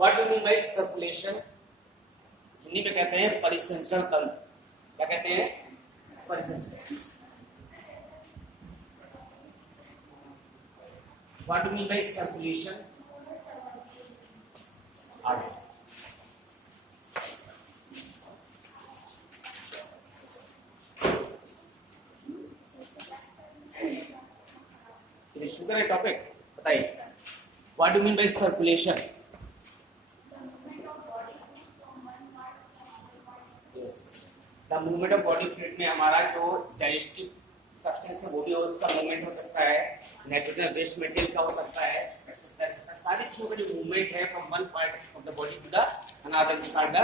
What do mean bye circulation? Hindi में कहते हैं परिसंचरण तंत्र। क्या कहते हैं? परिसंचरण। What do mean bye circulation? आगे शुगर है टॉपिक, बताइए। What do mean bye circulation? Yes, the movement of body fluid में हमारा जो डाइजेस्टिव सब्सटेंस है वो भी उसका मूवमेंट हो सकता है, नाइट्रोजन वेस्ट मटेरियल का हो सकता है, एक्सेट्रा। सारी चीजों का जो मूवमेंट है from one part of the body to the another is called the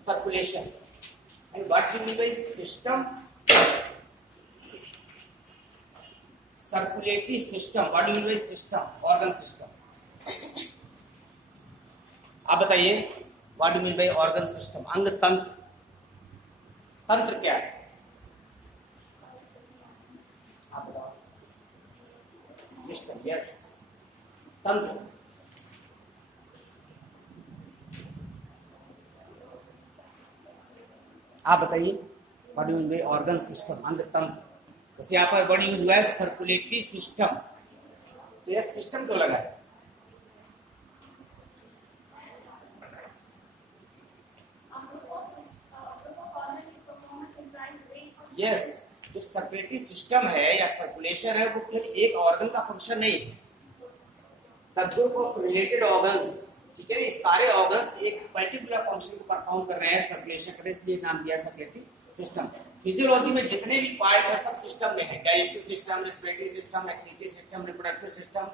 circulation. And what do mean by system? Circulatory system. What do mean by system? Organ system. आप बताइए what do mean by organ system? अंग तंत्र। तंत्र क्या है? आप बताओ। System, yes, तंत्र। आप बताइए what do mean by organ system? अंग तंत्र। जैसे यहाँ पर वर्ड यूज हुआ है सर्कुलेटरी सिस्टम, तो यह सिस्टम क्यों लगा है? यस, जो सर्कुलेटरी सिस्टम है या सर्कुलेशन है वो केवल एक ऑर्गन का फंक्शन नहीं है। The group of related organs, ठीक है, ये सारे ऑर्गन्स एक पर्टिकुलर फंक्शन को परफॉर्म कर रहे हैं, सर्कुलेशन कर रहे हैं, इसलिए नाम दिया सर्कुलेटरी सिस्टम। फिजियोलॉजी में जितने भी पार्ट है सब सिस्टम में है, digestive system, respiratory system, excretory system, reproductive system,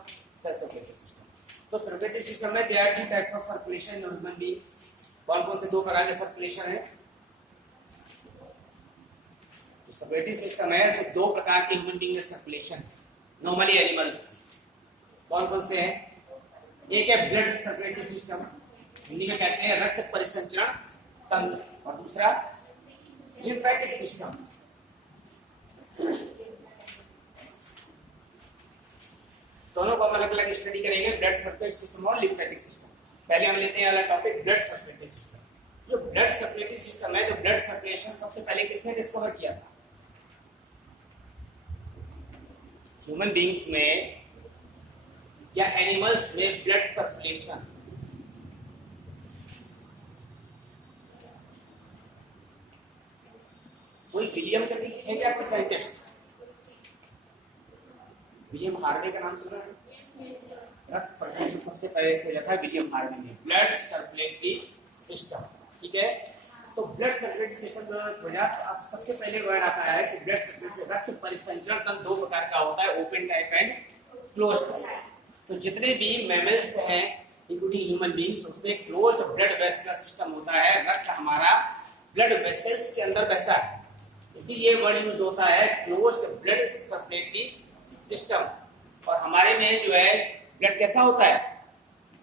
circulatory system. तो सर्कुलेटरी सिस्टम में there are two types of circulation in human beings. कौन कौन से दो प्रकार के सर्कुलेशन है? तो सर्कुलेटरी सिस्टम है तो दो प्रकार के ह्यूमन बीइंग में सर्कुलेशन, नॉर्मली एनिमल्स। कौन कौन से हैं? एक है ब्लड सर्कुलेटरी सिस्टम, हिंदी में कहते हैं रक्त परिसंचरण तंत्र, और दूसरा लिम्फेटिक सिस्टम। दोनों को हम अलग अलग स्टडी करेंगे, ब्लड सर्कुलेटरी सिस्टम और लिम्फेटिक सिस्टम। पहले हम लेते हैं अलग टॉपिक ब्लड सर्कुलेटरी सिस्टम। जो ब्लड सर्कुलेटरी सिस्टम है, तो ब्लड सर्कुलेशन सबसे पहले किसने डिस्कवर किया था? ह्यूमन बीइंग्स में या एनिमल्स में ब्लड सर्कुलेशन कोई विलियम करके है क्या कोई साइंटिस्ट? विलियम हार्वे का नाम सुना है? रक्त परिसंचरण सबसे पहले खोजा था विलियम हार्वे ने, ब्लड सर्कुलेटरी सिस्टम, ठीक है। तो ब्लड सर्कुलेटरी सिस्टम जो खोजा, अब सबसे पहले वर्ड आता है कि ब्लड सर्कुलेटरी रक्त परिसंचरण तंत्र दो प्रकार का होता है, open type and closed type. तो जितने भी मैमल्स हैं इंक्लूडिंग ह्यूमन बीइंग्स, उसमें क्लोज्ड ब्लड वेस्कुलर सिस्टम होता है, रक्त हमारा ब्लड वेसल्स के अंदर बहता है, इसीलिए वर्ड यूज होता है क्लोज्ड ब्लड सर्कुलेटरी सिस्टम। और हमारे में जो है ब्लड कैसा होता है?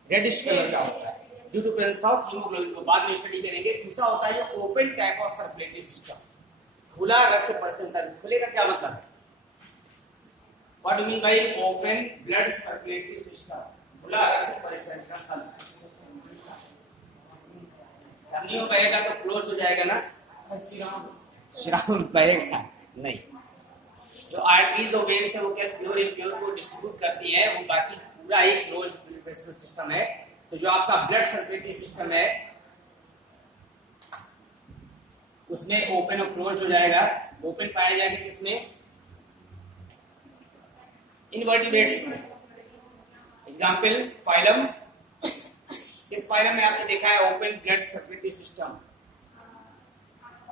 रेडिश कलर का होता है due to presence of haemoglobin, को बाद में स्टडी करेंगे। दूसरा होता है open type of circulatory system, खुला रक्त परिसंचरण। खुले का क्या मतलब है? What do mean by open blood circulatory system? खुला रक्त परिसंचरण तंत्र। नहीं हो पाएगा तो क्लोज हो जाएगा ना, श्रावण बहेगा नहीं। जो आर्टरीज और वेन्स है वो क्या प्योर इम्प्योर को डिस्ट्रीब्यूट करती है, वो बाकी पूरा एक क्लोज्ड ब्लड वेसल सिस्टम है। तो जो आपका ब्लड सर्कुलेटरी सिस्टम है उसमें ओपन और क्लोज्ड हो जाएगा। ओपन पाया जाएगा किसमें? इनवर्टिब्रेट्स में। एग्जाम्पल फाइलम, इस फाइलम में आपने देखा है open blood circulatory system.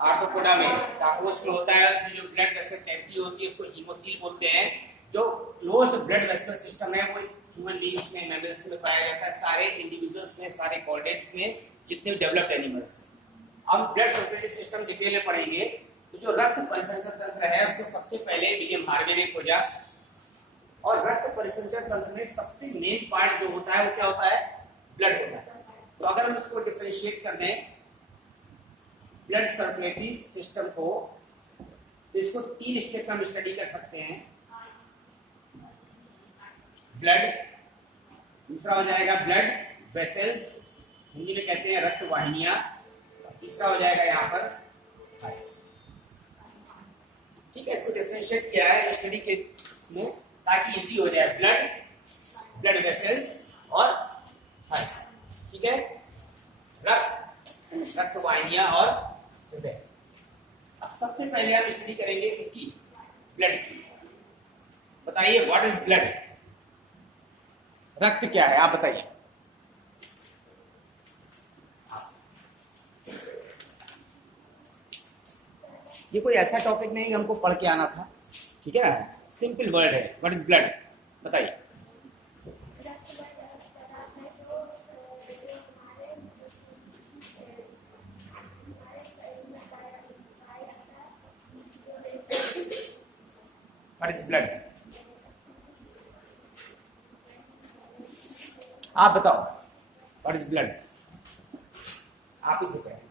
Arthropoda में टाकोस में होता है, उसमें जो ब्लड वेसल कैविटी होती है उसको हीमोसील बोलते हैं। जो क्लोज्ड ब्लड वेसल सिस्टम है वो ह्यूमन बीइंग्स में, मैमल्स में पाया जाता है, सारे इंडिविजुअल्स में, सारे कॉर्डेट्स में, जितने डेवलप्ड एनिमल्स। अब ब्लड सर्कुलेटरी सिस्टम डिटेल में पढ़ेंगे। तो जो रक्त परिसंचरण तंत्र है उसको सबसे पहले विलियम हार्वे ने खोजा, और रक्त परिसंचरण तंत्र में सबसे मेन पार्ट जो होता है वो क्या होता है? ब्लड होता है। तो अगर हम इसको डिफरेंशिएट कर दें ब्लड सर्कुलेटरी सिस्टम को, तो इसको तीन स्टेप में हम स्टडी कर सकते हैं। ब्लड, दूसरा हो जाएगा ब्लड वेसल्स, हिंदी में कहते हैं रक्त वाहिनियां। तीसरा हो जाएगा यहाँ पर हार्ट। ठीक है, इसको डिफरेंशिएट किया है स्टडी के में ताकि इजी हो जाए, ब्लड वेसल्स और हार्ट। ठीक है, रक्त वाहिनियां और हृदय। अब सबसे पहले हम स्टडी करेंगे इसकी, ब्लड की। बताइए व्हाट इज ब्लड, रक्त क्या है, आप बताइए। ये कोई ऐसा टॉपिक नहीं हमको पढ़ के आना था, ठीक है, सिंपल वर्ड है। व्हाट इज ब्लड, बताइए। व्हाट इज ब्लड, आप बताओ व्हाट इज ब्लड, आप ही से कहें।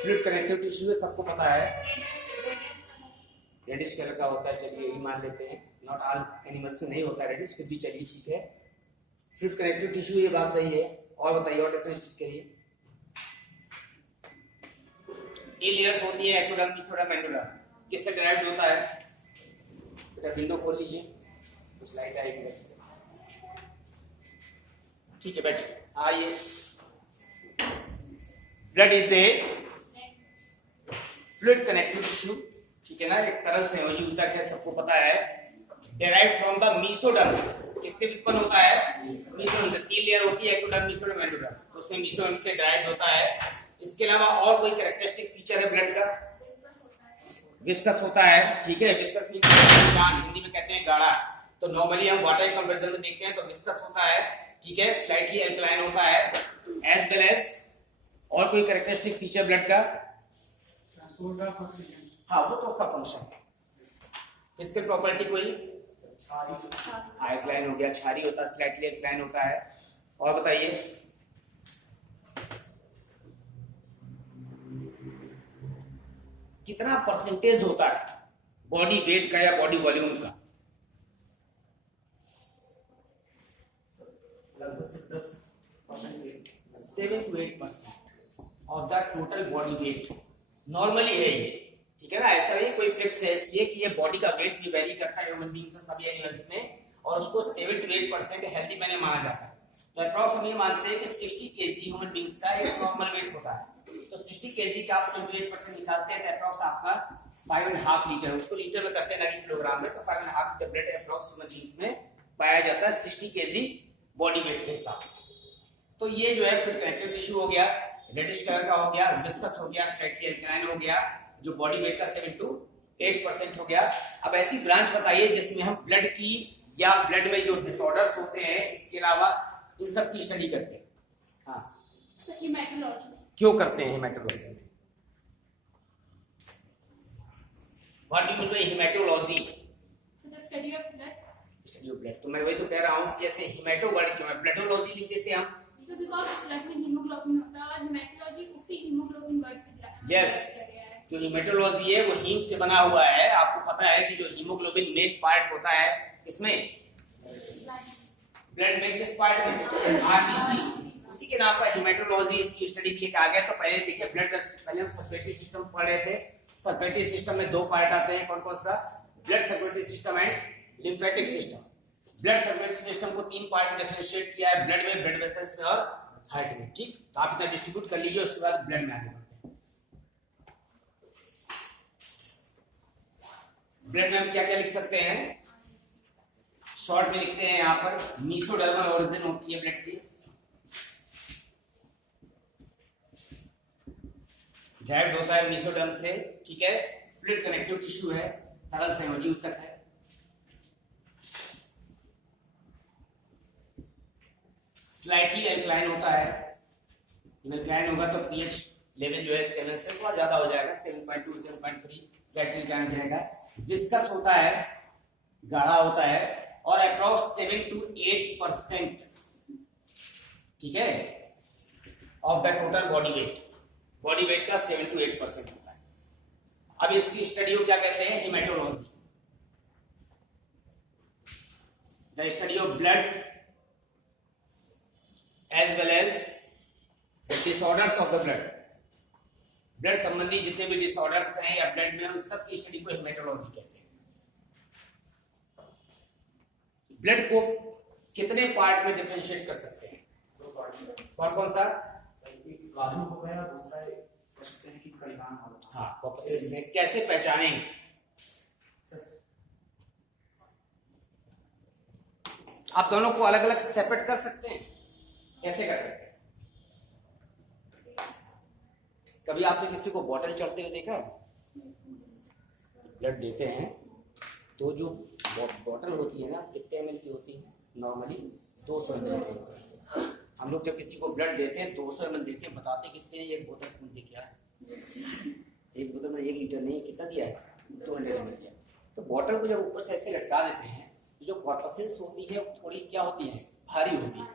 फ्लूइड कनेक्टिव टिश्यू है, सबको पता है, रेडिश कलर का होता है, चलिए यही मान लेते हैं। नॉट ऑल एनिमल्स में नहीं होता है रेडिश, फिर भी चलिए ठीक है। फ्लूइड कनेक्टिव टिश्यू, ये बात सही है। और बताइए, और डिफरेंशिएट करिए। ये लेयर्स होती है एक्टोडर्म, मेसोडर्म, एंडोडर्म, किससे डिराइव्ड होता है? बेटा विंडो खोल लीजिए, कुछ लाइट आएगी बस। ठीक है बैठिए, आइए। Blood is a fluid connective tissue, ठीक है ना, एक तरल संयोजी ऊतक है, सबको पता है। डिराइव्ड फ्रॉम द मेसोडर्म, किससे उत्पन्न होता है? मेसोडर्म से। तीन लेयर होती है, एक्टोडर्म, मेसोडर्म, एंडोडर्म, उसमें मेसोडर्म से डिराइव्ड होता है। इसके अलावा और कोई कैरेक्टरिस्टिक फीचर है ब्लड का? विस्कस होता है, ठीक है, विस्कस हिंदी में कहते हैं गाढ़ा। तो नॉर्मली हम वाटर कंपैरिजन में देखते हैं तो विस्कस होता है, ठीक है, स्लाइटली एल्कलाइन होता है। एज वेल एज और कोई कैरेक्टरिस्टिक फीचर ब्लड का? ट्रांसपोर्ट ऑफ ऑक्सीजन, हाँ वो तो उसका फंक्शन है। फिजिकल प्रॉपर्टी कोई? एल्कलाइन हो गया, क्षारीय होता है, स्लाइटली एल्कलाइन होता है। और बताइए, कितना परसेंटेज होता है बॉडी वेट का या बॉडी वॉल्यूम का? लगभग 10%, 7 to 8% of the total body weight normally है ये, ठीक है ना। ऐसा नहीं कोई फिक्स है, इसलिए कि ये बॉडी का वेट भी वेरी करता है ह्यूमन बीइंग्स में, सभी एनिमल्स में, और उसको 7 to 8% हेल्दी मैंने माना जाता है। तो अप्रॉक्स हम ये मानते हैं कि 60 kg ह्यूमन बीइंग्स का एक नॉर्मल वेट होता है। तो 60 kg का आप 78% निकालते हैं तो अप्रॉक्स आपका 5.5 लीटर, उसको लीटर में करते हैं ना कि किलोग्राम में, तो 5.5 litre blood approx human beings में पाया जाता है 60 kg बॉडी वेट के हिसाब से। तो ये जो है फ्लूइड कनेक्टिव टिश्यू हो गया, रेडिश कलर का हो गया, विस्कस हो गया, स्लाइटली एल्कलाइन हो गया, जो बॉडी वेट का 7 to 8% हो गया। अब ऐसी ब्रांच बताइए जिसमें हम ब्लड की या ब्लड में जो डिसऑर्डर्स होते हैं इसके अलावा इन सब की स्टडी करते हैं। हाँ, हेमेटोलॉजी क्यों करते हैं? Haematology, what do you mean by haematology? Study of blood. तो मैं वही तो कह रहा हूँ, जैसे हेमेटो वर्ड क्यों है, ब्लडोलॉजी लिख देते हैं हम, बिकॉज़ ब्लड में हीमोग्लोबिन होता है और हेमेटोलॉजी उसी हीमोग्लोबिन वर्ड से। यस, जो हेमेटोलॉजी है वो हीम से बना हुआ है। आपको पता है कि जो हीमोग्लोबिन मेन पार्ट होता है इसमें ब्लड में, किस पार्ट में? आरबीसी, उसी के नाम पर हेमेटोलॉजी इसकी स्टडी के लिए कहा गया। तो पहले देखिए ब्लड, पहले हम सर्कुलेटरी सिस्टम पढ़ रहे थे। सर्कुलेटरी सिस्टम में दो पार्ट आते हैं, कौन कौन सा? Blood circulatory system and lymphatic system. Blood circulatory system को 3 पार्ट में डिफरेंशिएट किया है, ब्लड में, ब्लड वेसल्स में और हार्ट में। ठीक, तो आप इतना डिस्ट्रीब्यूट कर लीजिए, उसके बाद ब्लड में आगे बढ़ते हैं। ब्लड में हम क्या क्या लिख सकते हैं? शॉर्ट में लिखते हैं यहाँ पर, मेसोडर्मल ओरिजिन होती है ब्लड की, ड्राइव्ड होता है मेसोडर्म से, ठीक है। फ्लूइड कनेक्टिव टिश्यू है, तरल संयोजी ऊतक है। स्लाइटली एल्कलाइन होता है, एल्कलाइन होगा तो पीएच लेवल जो है 7 से थोड़ा ज्यादा हो जाएगा, 7.2 7.3 स्लाइटली एल्कलाइन जाएगा। विस्कस होता है, गाढ़ा होता है, और अप्रॉक्स 7 to 8%, ठीक है, of the total body weight. Body weight का 7 to 8% होता है। अब इसकी स्टडी को क्या कहते हैं? Haematology. The study of blood as well as disorders of the blood. Blood संबंधी जितने भी डिसऑर्डर्स हैं या ब्लड में, उन सब की स्टडी को हेमेटोलॉजी कहते हैं। ब्लड को कितने पार्ट में डिफरेंशिएट कर सकते हैं? दो पार्ट में। कौन कौन सा? एक प्लाज्मा हो गया, दूसरा कहते हैं कि कणिकान हो गया। हाँ, कॉर्पसेस से कैसे पहचानेंगे? आप दोनों को अलग अलग सेपरेट कर सकते हैं। कैसे कर सकते हैं? कभी आपने किसी को बोतल चढ़ते हुए देखा है? ब्लड देते हैं तो जो बोतल होती है ना, कितने ml की होती है? नॉर्मली 200 ml होती है। हम लोग जब किसी को ब्लड देते हैं 200 ml देते हैं, बताते कितने हैं? एक बोतल पूछ दे क्या है? एक बोतल में 1 लीटर नहीं, कितना दिया है? 200 ml दिया। तो बोतल को जब ऊपर से ऐसे लटका देते हैं, तो जो कॉर्पसेस होती है थोड़ी क्या होती है? भारी होती है,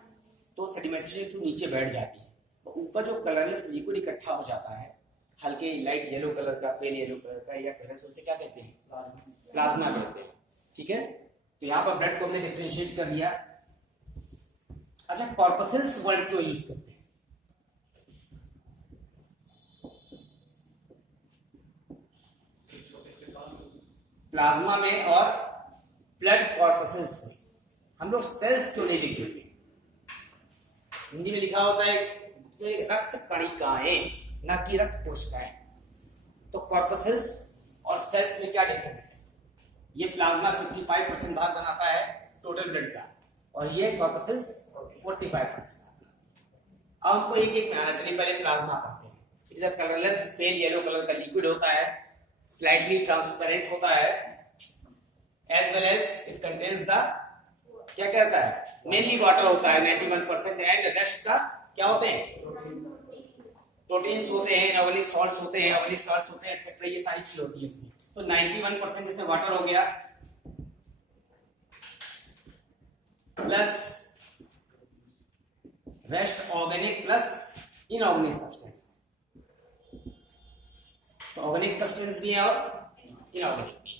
तो सेडिमेंट्री तो नीचे बैठ जाती है। तो ऊपर जो कलरलेस लिक्विड इकट्ठा हो जाता है, हल्के लाइट येलो कलर का, पेल येलो कलर का या कलर्स, उसे क्या कहते हैं? प्लाज्मा कहते हैं। ठीक है, तो यहाँ पर ब्लड को हमने डिफरेंशिएट कर लिया। अच्छा, कॉर्पसेस वर्ड क्यों यूज करते हैं? प्लाज्मा में और ब्लड कॉर्पसेस में हम लोग सेल्स क्यों नहीं लिख देते? हिंदी में लिखा होता है रक्त कणिकाएं, ना कि रक्त कोशिकाएं। तो कॉर्पसेस और सेल्स में क्या डिफरेंस है? ये प्लाज्मा 55% भाग बनाता है टोटल ब्लड का, और ये कॉर्पसेस 45%। अब हमको एक एक में आना। चलिए पहले प्लाज्मा पढ़ते हैं। It is a colourless pale yellow colour का लिक्विड होता है, स्लाइटली ट्रांसपेरेंट होता है, as well as it contains the, क्या कहता है? मेनली वाटर होता है 91%, एंड रेस्ट का क्या होते हैं? प्रोटीन्स होते हैं, इनऑर्गेनिक सॉल्ट्स होते हैं, ऑर्गेनिक सॉल्ट्स होते हैं, एक्सेट्रा, ये सारी चीज होती है इसमें। तो 91% इसमें वाटर हो गया, plus rest organic plus inorganic substance. तो ऑर्गेनिक सब्सटेंस भी है और इनऑर्गेनिक भी है।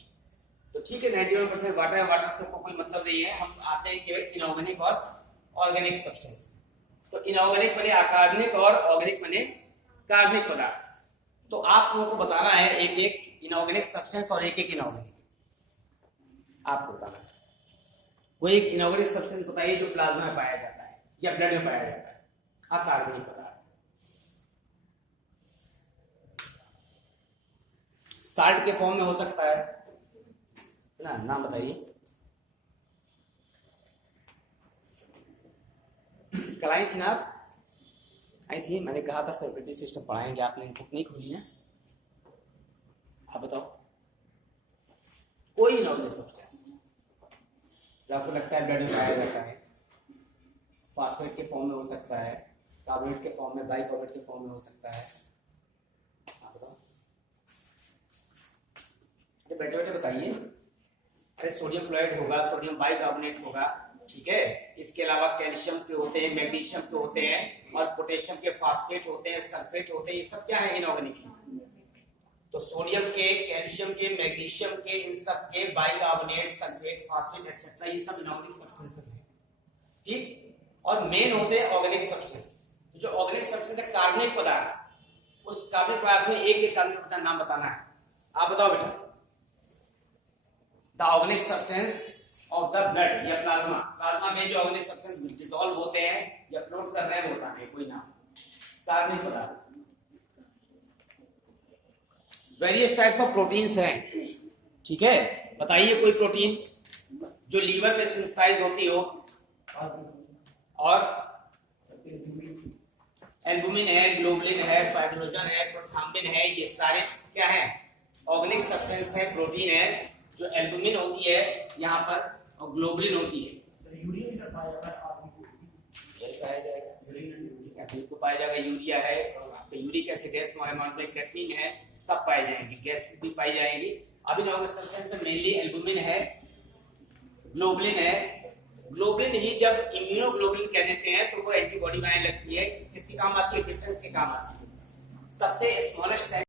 तो ठीक है, 91% वाटर है, वाटर से कोई मतलब नहीं है। हम आते हैं केवल इनऑर्गेनिक और ऑर्गेनिक सब्सटेंस। तो इनऑर्गेनिक बने अकार्बनिक और ऑर्गेनिक बने कार्बनिक पदार्थ। तो आप लोगों को बताना है एक एक इनऑर्गेनिक सब्सटेंस और एक एक इनऑर्गेनिक आपको बताना है। कोई एक इनऑर्गेनिक सब्सटेंस बताइए जो प्लाज्मा में पाया जाता है या ब्लड में पाया जाता है, अकार्बनिक पदार्थ। साल्ट के फॉर्म में हो सकता है ना, नाम बताइए। कल आई थी ना आप? आई थी, मैंने कहा था सर्कुलेटरी सिस्टम पढ़ाएंगे, आपने बुक नहीं खोली है। आप बताओ कोई इनऑर्गेनिक सब्सटेंस जो आपको लगता है ब्लड में पाया जाता है, फास्फेट के फॉर्म में हो सकता है, कार्बोनेट के फॉर्म में, बाइकार्बोनेट के फॉर्म में हो सकता है। आप बताओ, बैठे बैठे बताइए। अरे सोडियम क्लोराइड होगा, सोडियम बाइकार्बोनेट होगा, ठीक है। इसके अलावा कैल्शियम के होते हैं, मैग्नीशियम के होते हैं, और पोटेशियम के फास्फेट होते हैं, सल्फेट होते हैं। ये सब क्या है? इनऑर्गेनिक। तो सोडियम के, कैल्शियम के, मैग्नीशियम के, इन सब के बाइकार्बोनेट, सल्फेट, फास्फेट एक्सेट्रा, ये सब इनऑर्गेनिक सब्सटेंसेस हैं। ठीक, और मेन होते हैं ऑर्गेनिक सब्सटेंस। जो ऑर्गेनिक सब्सटेंस है कार्बनिक पदार्थ, उस कार्बनिक पदार्थ में एक एक कार्बनिक पदार्थ नाम बताना है। आप बताओ बेटा। The organic substance of the blood या प्लाज्मा। प्लाज्मा में जो ऑर्गेनिक सब्सटेंस डिसॉल्व होते हैं या फ्लोट कर रहे हैं, होता है कोई नाम, कार्बनिक पदार्थ। वेरियस टाइप्स ऑफ प्रोटीन्स हैं, ठीक है। बताइए कोई प्रोटीन जो लीवर में सिंथेसाइज होती हो। और एल्बुमिन है, ग्लोबुलिन है, फाइब्रिनोजन है, प्रोथ्राम्बिन है, ये सारे क्या है? ऑर्गेनिक सब्सटेंस है, प्रोटीन है। जो एल्बुमिन होती है यहाँ पर, और ग्लोबुलिन होती है। यूरिया से पाया जाएगा, यूरिन को पाया जाएगा, यूरिया है, यूरिक एसिड है, स्मॉल अमाउंट में क्रेटिनिन है, सब पाए जाएंगे, गैसेस भी पाई जाएंगी। अभी ऑर्गेनिक सब्सटेंस में मेनली एल्बुमिन है, ग्लोबुलिन है। ग्लोबुलिन ही जब इम्यूनोग्लोबुलिन कह देते हैं तो वो एंटीबॉडी बनाने लगती है। किसके काम आती है? डिफेंस के काम आती है। सबसे स्मॉलेस्ट टाइप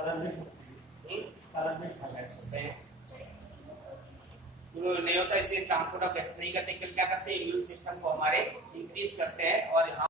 कलरलेस हाइलाइट्स होते हैं। नहीं होता इसलिए ट्रांसपोर्ट ऑफ गैस नहीं करते, क्या करते हैं इम्यून सिस्टम को हमारे इंक्रीज करते हैं और यहाँ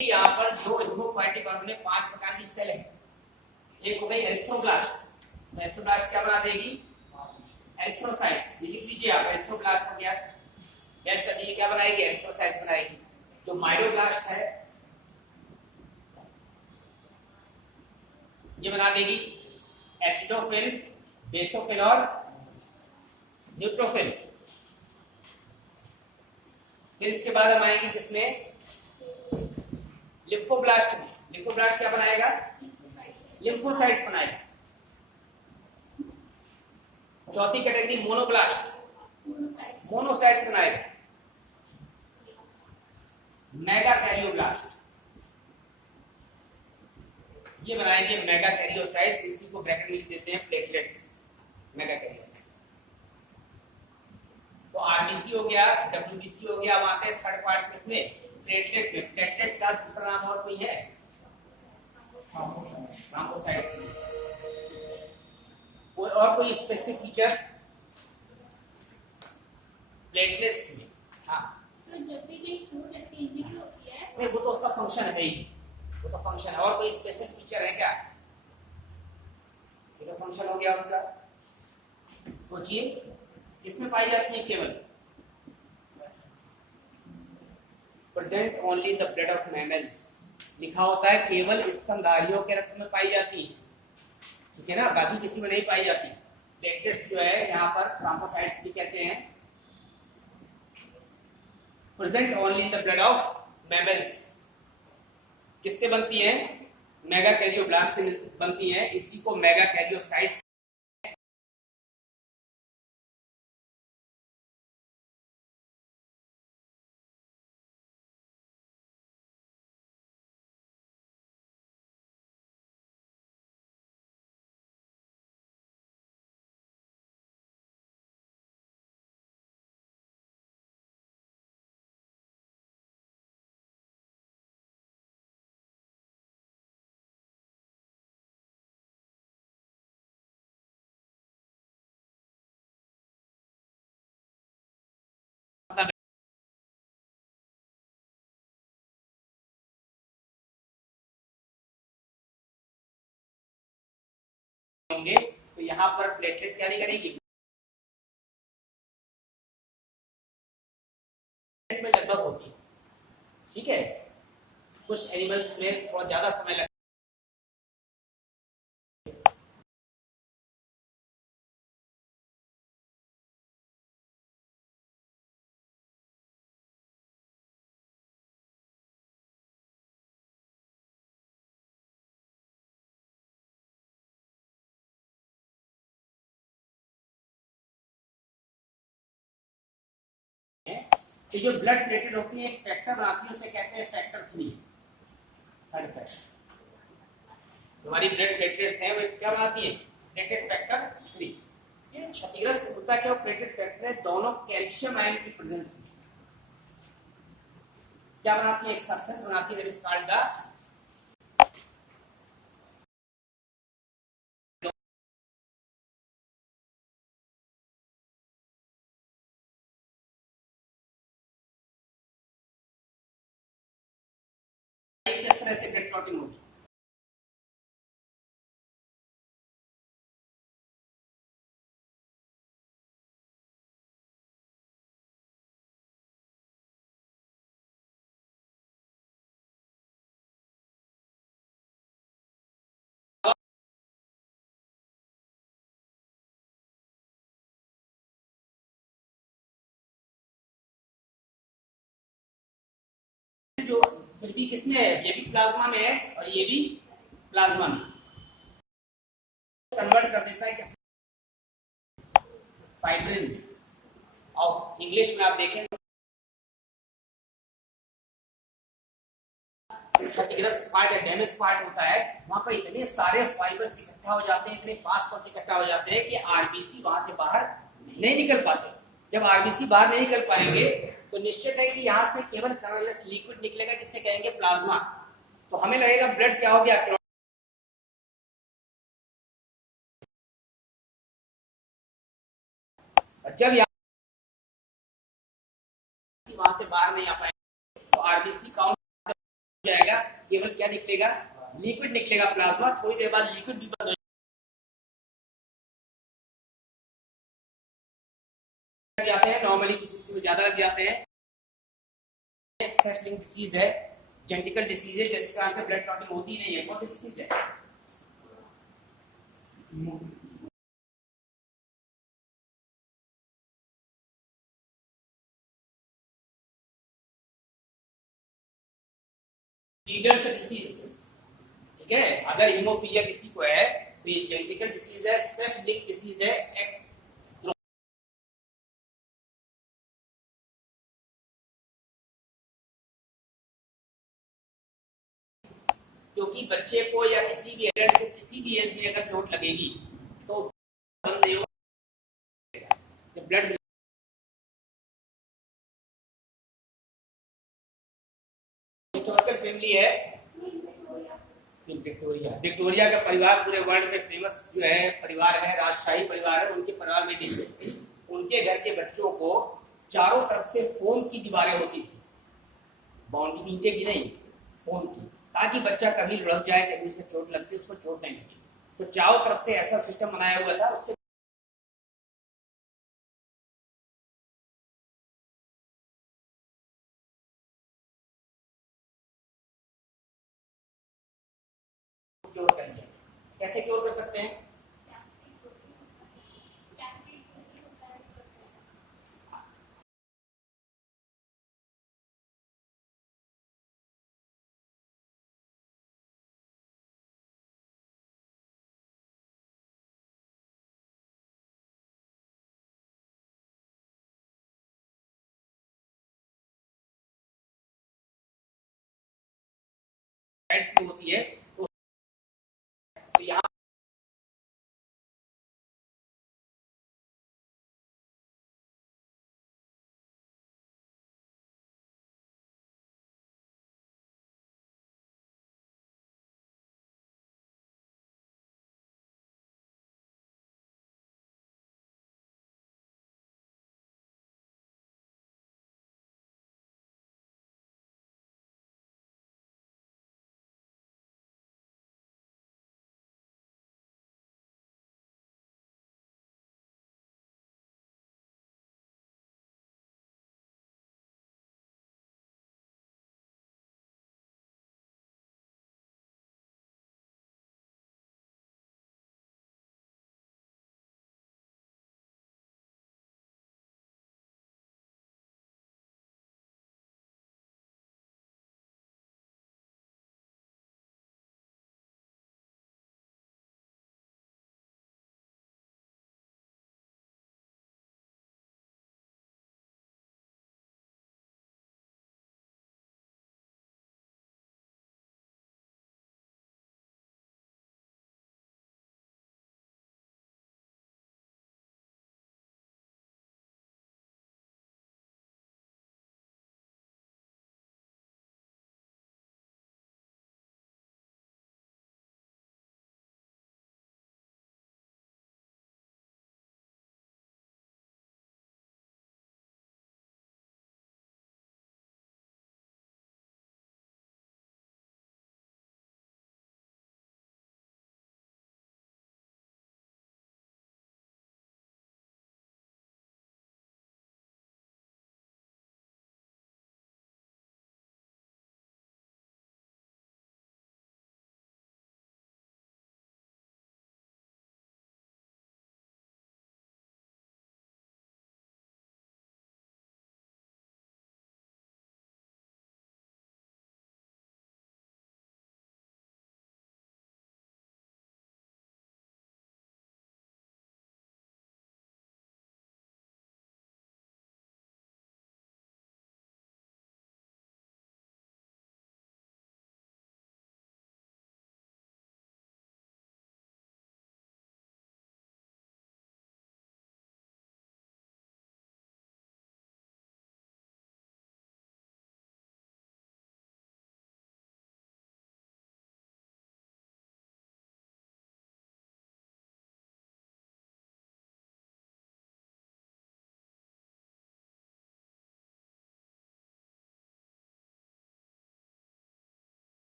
यहाँ पर जो हिमोपोएटिक ऑर्गेनेल 5 प्रकार की सेल है। एक हो गई एरिथ्रोब्लास्ट। एरिथ्रोब्लास्ट क्या बना देगी? एरिथ्रोसाइट्स। ये लिख लीजिए आप, एरिथ्रोब्लास्ट हो गया। नेक्स्ट आती है क्या बनाएगी? एरिथ्रोसाइट्स बनाएगी। जो माइलोब्लास्ट है ये बना देगी एसिडोफिल, बेसोफिल और न्यूट्रोफिल। फिर इसके बाद हम आएंगे किसमें? लिम्फोब्लास्ट में। लिम्फोब्लास्ट क्या बनाएगा? लिम्फोसाइट्स बनाएगा। चौथी कैटेगरी मोनोब्लास्ट, मोनोसाइट्स बनाएगा। मेगाकैरियोब्लास्ट ये बनाएंगे मेगाकैरियोसाइट्स। इसी को ब्रैकेट में लिख देते हैं प्लेटलेट्स, मेगाकैरियोसाइट्स। तो आरबीसी हो गया, डब्ल्यूबीसी हो गया। अब आते हैं थर्ड पार्ट किसमें? प्लेटलेट में। प्लेटलेट का दूसरा नाम और कोई है? थ्रोम्बोसाइट्स। और कोई स्पेसिफिक फीचर प्लेटलेट्स में? हाँ, तो जब भी कोई चोट लगती है, इंजरी होती है, नहीं वो तो उसका फंक्शन है ही, वो तो फंक्शन है। और कोई स्पेशल फीचर है क्या? ये तो फंक्शन हो गया उसका। सोचिए किसमें पाई जाती है? केवल present only the blood of mammals. लिखा होता है केवल स्तनधारियों के रक्त में पाई जाती है, ठीक है ना, बाकी किसी में नहीं पाई जाती। प्लेटलेट्स जो है यहाँ पर थ्रोम्बोसाइट्स भी कहते हैं। Present only the blood of mammals. किससे बनती है? मेगाकैरियोब्लास्ट से बनती है। इसी को मेगाकैरियोसाइट्स होंगे। तो यहाँ पर प्लेटलेट क्या नहीं करेगी? में लगभग होगी, ठीक है। कुछ एनिमल्स में थोड़ा ज्यादा समय लगता है। तो जो ब्लड प्लेटेड होती है एक फैक्टर बनाती है, उसे कहते हैं फैक्टर 3। थर्ड फैक्टर हमारी ब्लड प्लेटलेट्स हैं वो क्या बनाती है? Plated factor 3। ये क्षतिग्रस्त होता क्या? प्लेटेड फैक्टर है दोनों कैल्शियम आयन की प्रेजेंस में। क्या बनाती है, एक सब्सटेंस बनाती है, दैट इज कॉल्ड द किस तरह से ब्लड क्लॉटिंग होगी। जो फिर भी किसमें है, ये भी प्लाज्मा में है और ये भी प्लाज्मा में, कन्वर्ट कर देता है किस फाइब्रिन, और इंग्लिश में आप देखें क्षतिग्रस्त पार्ट या डैमेज पार्ट होता है, वहां पर इतने सारे फाइबर्स इकट्ठा हो जाते हैं, इतने पास इकट्ठा हो जाते हैं कि आरबीसी वहां से बाहर नहीं निकल पाते। जब आरबीसी बाहर नहीं निकल पाएंगे तो निश्चित है कि यहाँ से केवल कलरलेस लिक्विड निकलेगा, जिससे कहेंगे प्लाज्मा। तो हमें लगेगा ब्लड क्या हो गया, जब वहां से बाहर नहीं आ पाएंगे तो आरबीसी काउंट हो जाएगा, केवल क्या निकलेगा, लिक्विड निकलेगा, प्लाज्मा। थोड़ी देर बाद लिक्विड भी बंद हो जाते हैं, नॉर्मली किसी में ज्यादा लग जाते हैं। सेक्स लिंक डिसीज है, जेनेटिकल डिसीज है, जिसके कारण से ब्लड क्लॉटिंग होती नहीं है। कौन सी डिसीज है, लीडर्स डिसीज, ठीक है। अगर हीमोफीलिया किसी को है तो ये जेनेटिकल डिसीज है, सेक्स लिंक डिसीज है, एक्स, क्योंकि बच्चे को या किसी भी एडल्ट को किसी भी एज में अगर चोट लगेगी तो बंद नहीं होगा। जब ब्लड हिस्टोरिकल फैमिली है विक्टोरिया, विक्टोरिया का परिवार पूरे वर्ल्ड में फेमस जो है परिवार है, राजशाही परिवार है। उनके परिवार में डिसीज थी, उनके घर के बच्चों को चारों तरफ से फोम की दीवारें होती थी, बाउंड्री ईंटे की नहीं, फोम की, ताकि बच्चा कभी लुढ़क जाए, कभी उसको चोट लगती, उसको चोट नहीं लगी। तो चारों तरफ से ऐसा सिस्टम बनाया हुआ था। उसके क्योर कर लिया। कैसे क्योर कर सकते हैं, होती है तो यहाँ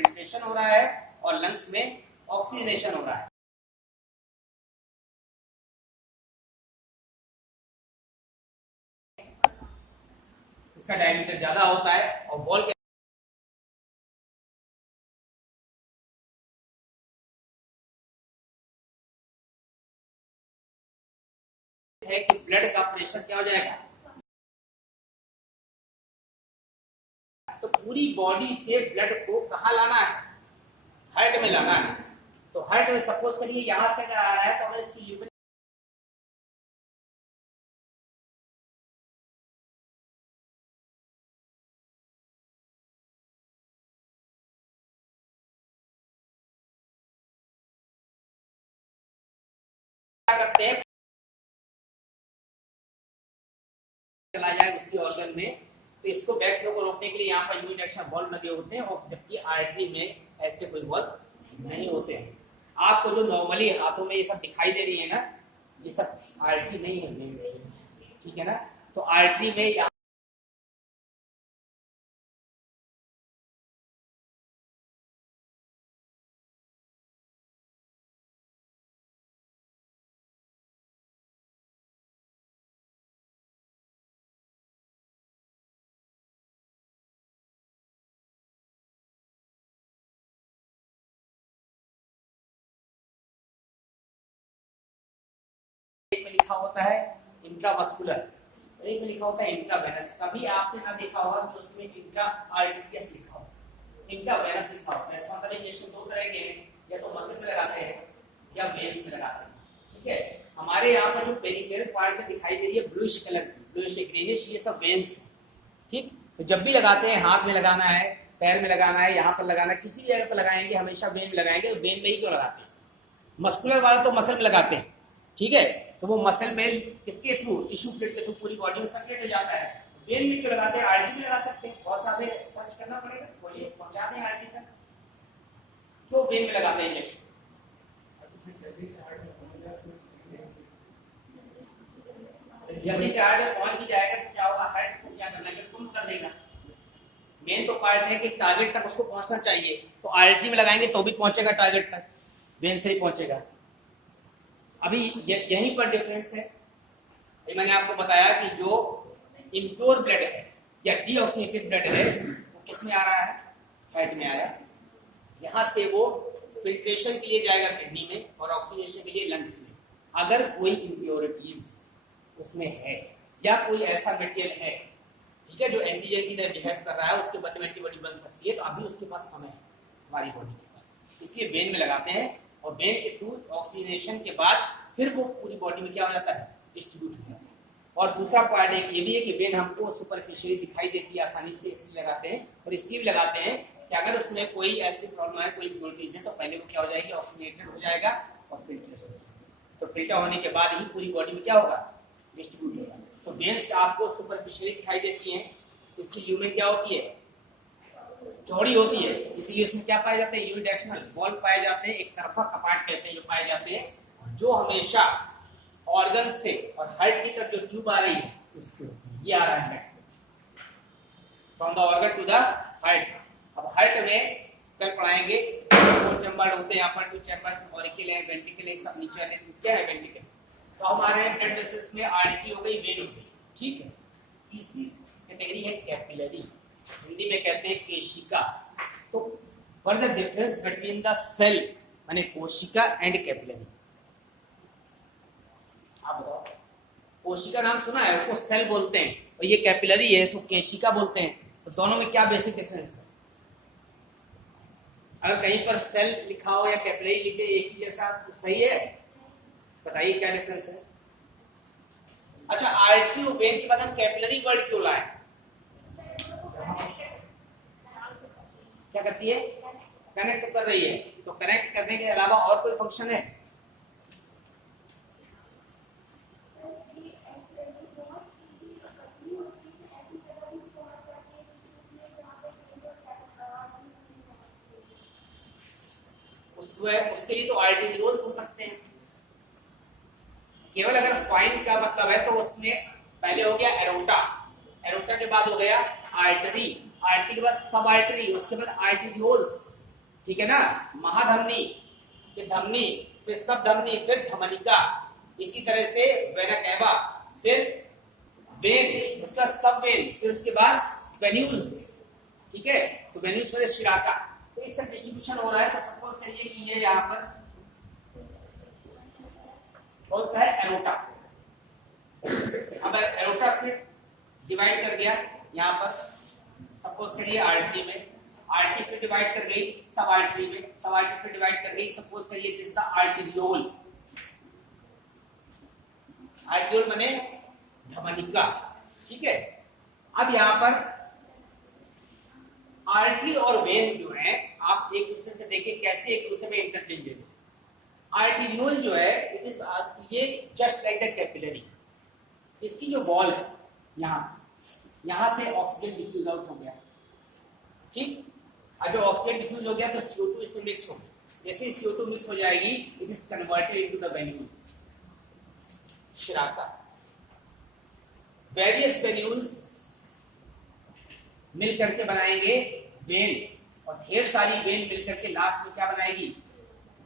फिल्ट्रेशन हो रहा है और लंग्स में ऑक्सीजनेशन हो रहा है। इसका डायमीटर ज्यादा होता है और वॉल के है कि ब्लड का प्रेशर क्या हो जाएगा, तो पूरी बॉडी से ब्लड को कहाँ लाना है, हार्ट में लाना है। तो हार्ट में सपोज करिए यहां से अगर आ रहा है तो अगर इसकी ल्यूमेन क्या करते हैं, चला जाए उसी ऑर्गन में, तो इसको बैक फ्लो को रोकने के लिए यहाँ पर यूनिडायरेक्शनल वाल्व लगे होते हैं, और जबकि आर्टरी में ऐसे कोई वाल्व नहीं होते हैं। आपको जो नॉर्मली हाथों में ये सब दिखाई दे रही है ना, ये सब आर्टरी नहीं है वेन्स, ठीक है ना। तो आर्टरी में यहाँ में लिखा होता है इंट्रामस्कुलर, एक में लिखा होता है इंट्रावेनस। कभी आपने ना देखा होगा तो उसमें इंट्रा आर्टेरियस लिखा हो, इंट्रावेनस लिखा हो। इसका मतलब इंजेक्शन दो तरह के हैं, या तो मसल में लगाते हैं या वेन्स में लगाते हैं, ठीक है। हमारे यहाँ पर जो पेरिफेरल पार्ट में दिखाई दे रही है ब्लूइश कलर की, ब्लूइश ग्रीनिश, ये सब वेन्स है, ठीक। तो जब भी लगाते हैं, हाथ में लगाना है, पैर में लगाना है, यहाँ पर लगाना है, किसी भी जगह पर लगाएंगे हमेशा वेन में लगाएंगे। तो वेन में ही क्यों लगाते हैं, मस्कुलर वाला तो मसल में लगाते हैं, ठीक है। तो वो मसल में किसके थ्रू, टिश्यू फ्लूइड के थ्रू पूरी बॉडी में सर्कुलेट हो जाता है। वेन में क्यों लगाते हैं, आर्टरी में लगा सकते हैं, बहुत सारे सर्च करना पड़ेगा, बोलिए पहुंचाते हैं आर्टरी तक, क्यों वेन में लगाते हैं इंजेक्शन। जल्दी से हार्ट में पहुंच भी जाएगा तो क्या होगा, हार्ट को क्या करना है, कम कर देगा। मेन तो पार्ट है कि टारगेट तक उसको पहुंचना चाहिए, तो आर्टरी में लगाएंगे तो भी पहुंचेगा टारगेट तक, वेन से ही पहुंचेगा। अभी यहीं पर डिफरेंस है। ये मैंने आपको बताया कि जो इम्प्योर ब्लड है या डीऑक्सीनेटेड ब्लड है वो किस में आ रहा है, हार्ट में आया, यहां से वो फिल्ट्रेशन के लिए जाएगा किडनी में और ऑक्सीजनेशन के लिए लंग्स में। अगर कोई इम्प्योरिटीज उसमें है या कोई ऐसा मटेरियल है, ठीक है, जो एंटीजन की तरह बिहेव कर रहा है, उसके बदले में एंटीबॉडी बन सकती है, तो अभी उसके पास समय है हमारी बॉडी के पास, इसलिए वेन में लगाते हैं। और वेन के थ्रू ऑक्सीजनेशन के बाद फिर वो पूरी बॉडी में क्या हो जाता है, डिस्ट्रीब्यूट हो जाता है। और दूसरा पॉइंट एक ये भी है कि वेन हमको सुपरफिशियली दिखाई देती है आसानी से, इसलिए लगाते हैं। और इसलिए भी लगाते हैं कि अगर उसमें कोई ऐसी प्रॉब्लम है, कोई इम्प्योरिटीज है, तो पहले वो क्या हो जाएगी, ऑक्सीजनेटेड हो जाएगा और फिल्टर हो जाएगा। तो फिल्टर होने के बाद ही पूरी बॉडी में क्या होगा, डिस्ट्रीब्यूट हो जाएगा। तो वेन्स आपको सुपरफिशियली दिखाई देती हैं, इसकी ल्यूमेन क्या होती है, चौड़ी होती है, इसीलिए उसमें क्या पाए जाते हैं, यूनिडायरेक्शनल वॉल्व पाए जाते हैं, एक तरफा कपाट कहते हैं जो पाए जाते हैं, जो हमेशा ऑर्गन से और हार्ट की तरफ जो ट्यूब आ रही है ये आ रहा है from the organ to the heart. अब हार्ट में कल पढ़ाएंगे 4 चैम्बर होते हैं, यहाँ पर 2 चैम्बर, ऑरिकल है, वेंट्रिकल है, सब नीचे वाले क्या है, वेंट्रिकल। तो हमारे ब्लड वेसल्स में आर्टरी हो गई, वेन हो गई, ठीक है। तीसरी कैटेगरी है कैपिलरी, हिंदी में कहते हैं केशिका। तो what is the difference between the cell माने कोशिका एंड कैपिलरी, आप बताओ। कोशिका नाम सुना है, उसको सेल बोलते हैं, और ये कैपिलरी है, इसको केशिका बोलते हैं। तो दोनों में क्या बेसिक डिफरेंस है, अगर कहीं पर सेल लिखा हो या कैपिलरी लिखे एक ही जैसा, तो सही है, बताइए क्या डिफरेंस है। अच्छा, आर्टरी और वेन के बाद हम कैपिलरी वर्ड क्यों लाए, क्या करती है, कनेक्ट तो कर रही है। तो कनेक्ट करने के अलावा और कोई फंक्शन है, उसके लिए तो आर्टेरियोल्स हो सकते हैं। केवल अगर फाइन का मतलब है तो उसमें पहले हो गया एरोटा, एरोटा के बाद हो गया आर्टरी, आर्टरी के बाद सब आर्टरी, उसके बाद आर्टेरियोल्स, ठीक है ना, महाधमनी, फिर धमनी, फिर सबधमनी, फिर धमनिका, इसी तरह से वेना कैवा, फिर वेन, उसका सब वेन, फिर उसके बाद वेन्यूल्स, ठीक है, तो वेन्यूल्स में शिराका। तो इस तरह डिस्ट्रीब्यूशन हो रहा है। तो सपोज करिए कि ये यहाँ पर कौन सा है, एरोटा। अब एरोटा फिर डिवाइड कर गया यहाँ पर, सपोज करिए आर्टरी में, आर्टरी फिर डिवाइड कर गई सब आर्टरी में, सब आर्टरी फिर डिवाइड कर गई, सपोज करिए दिस द आर्टरियोल, आर्टरियोल माने धमनिका, ठीक है। अब यहाँ पर आर्टरी और वेन जो है, आप एक दूसरे से देखें कैसे एक दूसरे में इंटरचेंजेबल। आर्टरियोल जो है इट इज, ये जस्ट लाइक द कैपिलरी, इसकी जो वॉल है यहां से ऑक्सीजन डिफ्यूज आउट हो गया, ठीक। अब जब ऑक्सीजन डिफ्यूज हो गया तो CO2 इसमें मिक्स हो गया, जैसे ही CO2 मिक्स हो जाएगी it is converted into the venule, शिराका। वेरियस वेन्यूल्स मिल करके बनाएंगे वेन, और ढेर सारी वेन मिल करके लास्ट में क्या बनाएगी,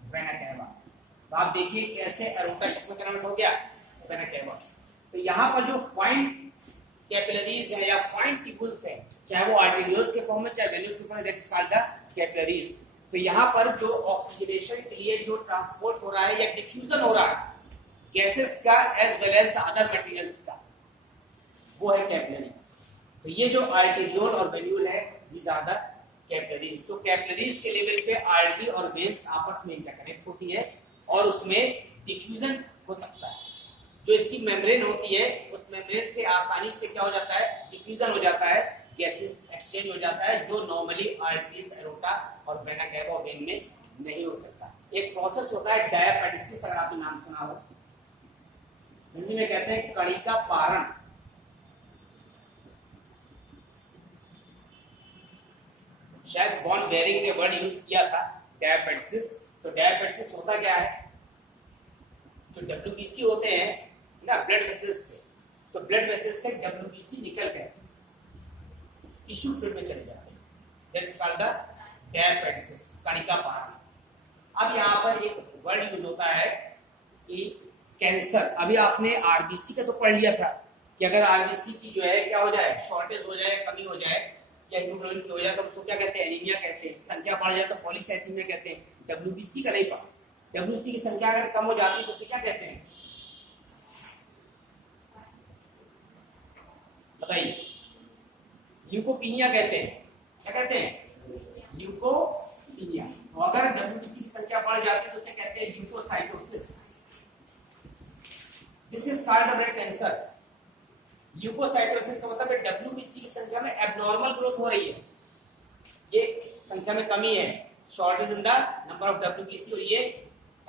वेना कैवा। तो आप देखिए कैसे एरोटा किसमें कन्वर्ट हो गया, वेना कैवा। तो यहाँ पर जो फाइन कैपिलरीज है या फाइन टिपुल्स है, चाहे वो आर्टेरियोल्स के फॉर्म में चाहे वेन्यूल्स के फॉर्म में, that is called the capillaries. तो यहाँ पर जो ऑक्सीजनेशन के लिए जो ट्रांसपोर्ट हो रहा है या डिफ्यूजन हो रहा है गैसेस का as well as the other materials का, वो है कैपिलरी। तो ये जो आर्टेरियोल और वेन्यूल है दीज आर द कैपिलरीज। तो कैपिलरीज के लेवल पे आर्टरी और वेन्स आपस में इंटरकनेक्ट होती है और उसमें डिफ्यूजन हो सकता है। जो इसकी मेम्ब्रेन होती है उस मेम्ब्रेन से आसानी से क्या हो जाता है, डिफ्यूजन हो जाता है, गैसेस एक्सचेंज हो जाता है, जो नॉर्मली आर्टरीज, एरोटा और वेना कैवा वेन में नहीं हो सकता। एक प्रोसेस होता है डायापेटिसिस, अगर आपने नाम सुना हो, हिंदी में कहते हैं कणिका पारण। शायद वॉन बेरिंग ने वर्ड यूज किया था डायापेटिसिस। तो डायापेटिसिस होता क्या है, जो WBC होते हैं ना ब्लड वेसल्स से, तो ब्लड वेसल्स से WBC निकल गए टिश्यू फ्लूइड में चले जाते हैं, दैट इज कॉल्ड द डायापेटिसिस, कणिका पारण। अब यहाँ पर एक वर्ड यूज होता है कि कैंसर। अभी आपने RBC का तो पढ़ लिया था कि अगर RBC की जो है क्या हो जाए, शॉर्टेज हो जाए, कमी हो जाए या हीमोग्लोबिन की हो जाए तो उसको क्या कहते हैं, एनीमिया कहते हैं। संख्या बढ़ जाए तो पॉलीसाइथेमिया कहते हैं। WBC का नहीं पढ़ा। WBC की संख्या अगर कम हो जाती है तो उसे क्या कहते हैं, बताइए। ल्यूकोपीनिया कहते हैं। क्या कहते हैं, ल्यूकोपीनिया। तो अगर WBC की संख्या बढ़ जाती है तो उसे कहते हैं leucocytosis. This is called blood cancer. Leucocytosis का मतलब है WBC की संख्या में एबनॉर्मल ग्रोथ हो रही है, ये संख्या में कमी है, shortage in the number of WBC और ये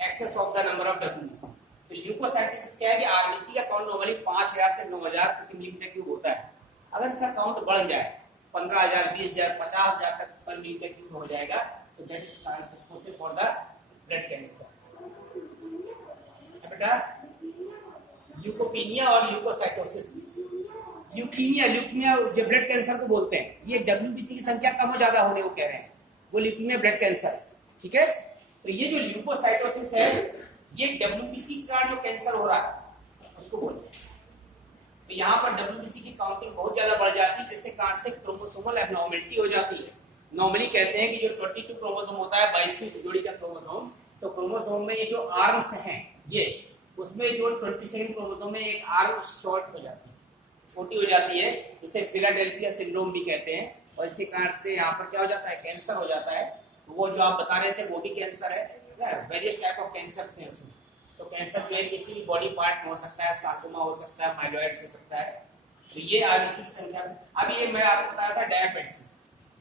excess of the number of WBC। तो ल्यूकोसाइटोसिस क्या है कि RBC का काउंट नॉर्मली 5000 से 9000 प्रति मिलीमीटर क्यूब होता है। अगर इसका काउंट बढ़ जाए 15000, 20000, 50000 तक पर मिलीमीटर क्यूब हो जाएगा तो that is responsible for the blood cancer. बेटा ल्यूकोपीनिया और ल्यूकोसाइटोसिस। ल्यूकीमिया जो ब्लड कैंसर को बोलते हैं, ये WBC की संख्या कम हो ज्यादा होने को कह रहे हैं, वो ल्यूकीमिया ब्लड कैंसर, ठीक है। तो ये जो ल्यूकोसाइटोसिस है ये WBC का जो कैंसर हो रहा है उसको बोलते हैं। तो यहाँ पर WBC की काउंटिंग बहुत ज्यादा बढ़ जाती है, जिससे कारण से क्रोमोसोमल एबनॉर्मलिटी हो जाती है। नॉर्मली कहते हैं कि जो 22 क्रोमोसोम होता है, 22वीं जोड़ी का क्रोमोसोम, तो क्रोमोसोम में ये जो आर्म्स हैं ये, उसमें जो 22 क्रोमोसोम में एक आर्म शॉर्ट हो जाती है, छोटी हो जाती है, इसे फिलाडेल्फिया सिंड्रोम भी कहते हैं। और इसी कारण से यहाँ पर क्या हो जाता है, कैंसर हो जाता है। तो वो जो आप बता रहे थे वो भी कैंसर है, वेरियस टाइप ऑफ कैंसर हैं उसमें। तो कैंसर जो है किसी भी बॉडी पार्ट में हो सकता है, सार्कोमा हो सकता है, माइलोइड्स हो सकता है। तो ये RBC की संख्या। अब ये मैं आपको बताया था डायापेटिसिस।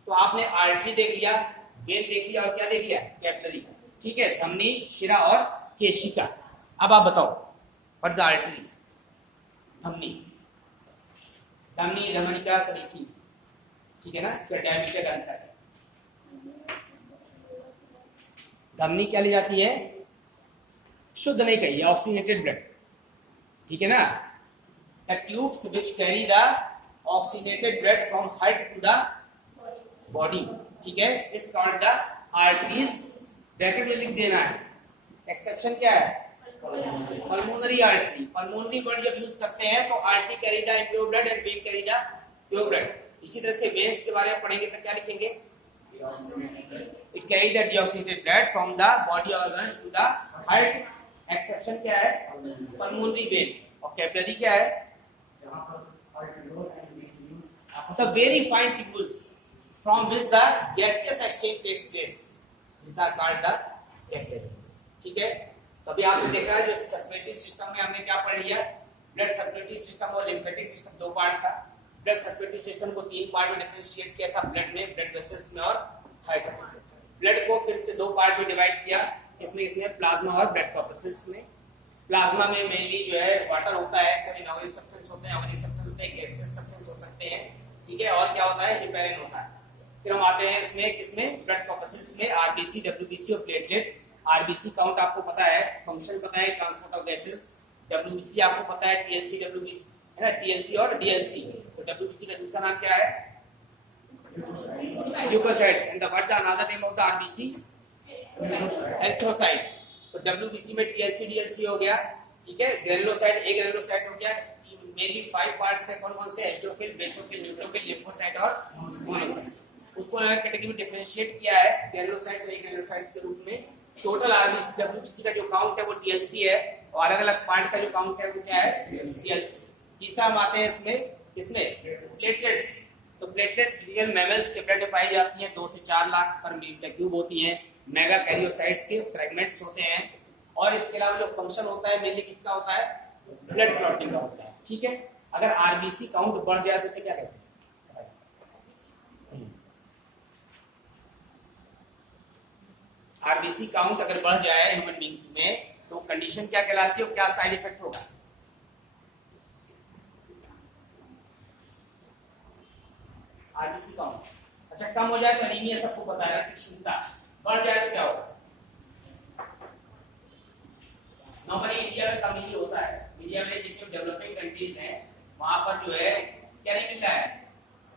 तो आपने आर्टरी देख लिया, वेन देख लिया और क्या देख लिया, कैपिलरी, ठीक है, धमनी, शिरा और केशिका। अब आप बताओ व्हाट इज आर्टरी, धमनी, धमनी, धमनिका, सरीखी, ठीक है ना, क्या डायमीटर अंतर है। धमनी क्या ली जाती है, शुद्ध नहीं कही, ऑक्सीजनेटेड ब्लड, ठीक है ना। The tubes which carry the oxygenated blood from heart to the body, ठीक है, is called the arteries bracket में लिख देना है। एक्सेप्शन क्या है? Pulmonary artery. पल्मोनरी वर्ड जब यूज करते हैं तो artery carry the impure blood and vein carry the pure blood. इसी तरह से वेन्स के बारे में पढ़ेंगे तो क्या लिखेंगे? It carry the deoxygenated blood from the body organs to the heart. Exception क्या है? Pulmonary vein. और कैपिलरी क्या है? The very fine tubules from which the gaseous exchange takes place. These are called the capillaries. ठीक है? तो अभी आपने देखा है जो सर्कुलेटरी सिस्टम में हमने क्या पढ़ लिया? ब्लड सर्कुलेटरी सिस्टम और लिम्फेटिक सिस्टम दो पार्ट था। ब्लड सर्कुलेटरी सिस्टम को तीन पार्ट में डिफरेंशिएट किया था, ब्लड में, ब्लड वेसल्स में और हार्ट में। ब्लड को फिर से दो पार्ट में डिवाइड किया, इसमें प्लाज्मा और ब्लड कॉर्पसेल्स में। प्लाज्मा में मेनली जो है वाटर होता है, सब इनऑर्गेनिक सब्सटेंस होते हैं, ऑर्गेनिक सब्सटेंस होते हैं, गैसियस सब्सटेंस हो सकते हैं, ठीक है। और क्या होता है? हिपेरिन होता है। फिर हम आते हैं इसमें किसमें? ब्लड कॉर्पसेल्स में, आरबीसी, डब्ल्यूबीसी और प्लेटलेट। आरबीसी काउंट आपको पता है, फंक्शन पता है, ट्रांसपोर्ट ऑफ गैसेस। डब्ल्यूबीसी आपको पता है, टीएलसी, डब्ल्यूबीसी है ना, टीएलसी और डीएलसी। तो डब्ल्यूबीसी का दूसरा नाम क्या है? Leucocytes. And the what's another name of the RBC? Erythrocytes. तो डब्ल्यूबीसी में टीएलसी, डीएलसी हो गया, ठीक है। ग्रेनुलोसाइट, एक ग्रेनुलोसाइट हो गया। मेनली 5 पार्ट्स है, कौन-कौन से? एसिडोफिल, बेसोफिल, न्यूट्रोफिल, लिम्फोसाइट और मोनोसाइट। उसको अलग कैटेगरी में डिफरेंशिएट किया है, ग्रेनुलोसाइट्स और ग्रेनुलोसाइट्स के रूप में। टोटल आरबीसी डब्ल्यूबीसी का जो काउंट है वो टीएलसी है, और अलग-अलग पार्ट का जो काउंट है वो क्या है? टीएलसी। तीसरा हम आते हैं इसमें प्लेटलेट्स। तो प्लेटलेट रियल मैमल्स के ब्लड में पाई जाती हैं, 2 से 4 लाख पर मिलीमीटर क्यूब होती हैं। मेगा कैरियोसाइट्स के फ्रेगमेंट्स होते हैं। और इसके अलावा जो फंक्शन होता है मेनली किसका होता है? ब्लड क्लॉटिंग का होता है, ठीक है। अगर आरबीसी काउंट बढ़ जाए तो उसे क्या कहते हैं? आरबीसी काउंट अगर बढ़ जाए ह्यूमन बींग्स में तो कंडीशन क्या कहलाती है, क्या साइड इफेक्ट होगा? आरबीसी काउंट अच्छा कम हो जाए तो एनीमिया, सबको पता है, क्षमता। बढ़ जाए तो क्या होगा? नॉर्मली इंडिया में कम ही होता है। इंडिया में जितने डेवलपिंग कंट्रीज हैं वहां पर जो है क्या नहीं मिल रहा है?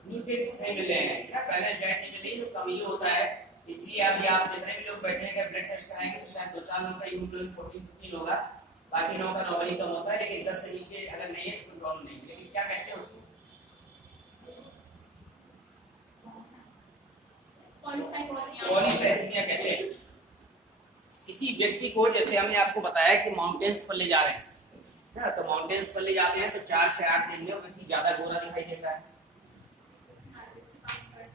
न्यूट्रिएंट्स नहीं मिल रहे हैं, क्या बैलेंस डाइट नहीं मिल रही, तो कम ही होता है। इसलिए अभी आप जितने भी लोग बैठे हैं ब्लड टेस्ट कराएंगे तो शायद 2-4 लोग का हीमोग्लोबिन 14-15 होगा, बाकी लोगों का नॉर्मली कम होता है। लेकिन 10 से नीचे अगर नहीं है तो कोई प्रॉब्लम नहीं। लेकिन क्या कहते हैं उसको? पॉलीसाइथेमिया कहते हैं। किसी व्यक्ति को, जैसे हमने आपको बताया कि माउंटेन्स पर ले जा रहे हैं ना, तो माउंटेन्स पर ले जाते हैं तो 4 से 8 दिन में वो व्यक्ति ज्यादा गोरा दिखाई देता है,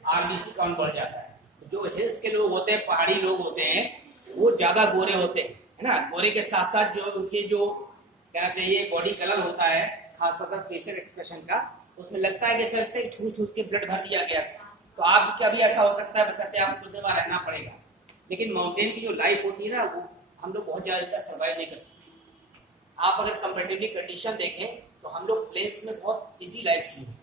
आरबीसी काउंट बढ़ जाता है। जो हिल्स के लोग होते हैं, पहाड़ी लोग होते हैं, वो ज्यादा गोरे होते हैं, है ना। गोरे के साथ साथ जो उनके जो क्या चाहिए बॉडी कलर होता है, खासतौर पर फेशियल एक्सप्रेशन का, उसमें लगता है कि ऐसा लगता है कि छू के ब्लड भर दिया गया। तो आप क्या भी ऐसा हो सकता है, बशर्ते आपको कुछ दिन वहां रहना पड़ेगा। लेकिन माउंटेन की जो लाइफ होती है ना, वो हम लोग बहुत ज्यादा सर्वाइव नहीं कर सकते। आप अगर कंपैरेटिवली कंडीशन देखें तो हम लोग प्लेन्स में बहुत इजी लाइफ जी है।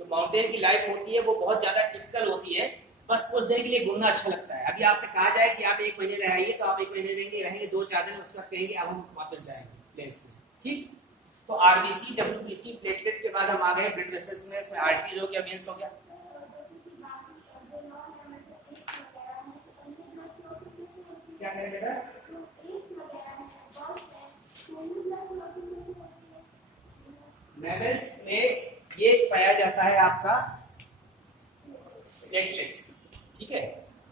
तो माउंटेन की लाइफ होती है वो बहुत ज्यादा टिपिकल होती है, बस कुछ देर के लिए घूमना अच्छा लगता है। अभी आपसे कहा जाए कि आप 1 महीने रहिए तो आप 1 महीने रहेंगे 2-4 दिन, उसके बाद कहेंगे अब हम वापस जाएंगे प्लेन्स में, ठीक। तो आरबीसी, डब्ल्यूबीसी, प्लेटलेट के बाद हम आ गए ब्लड वेसल्स में। इसमें आर्टरीज हो गया, वेन्स हो गया। क्या करें बेटा? मैमल्स में ये पाया जाता है आपका प्लेटलेट्स, ठीक है।